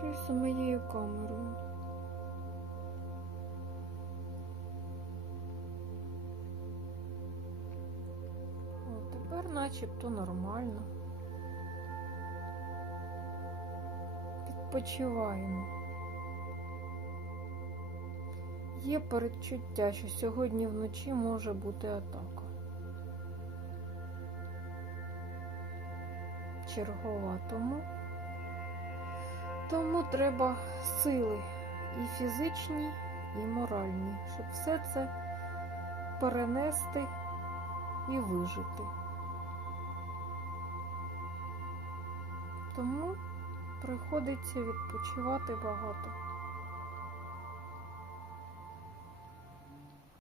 З моєю камерою. О, тепер начебто нормально. Відпочиваємо. Є передчуття, що сьогодні вночі може бути атака. Чергова тому. Тому треба сили і фізичні, і моральні, щоб все це перенести і вижити. Тому приходиться відпочивати багато.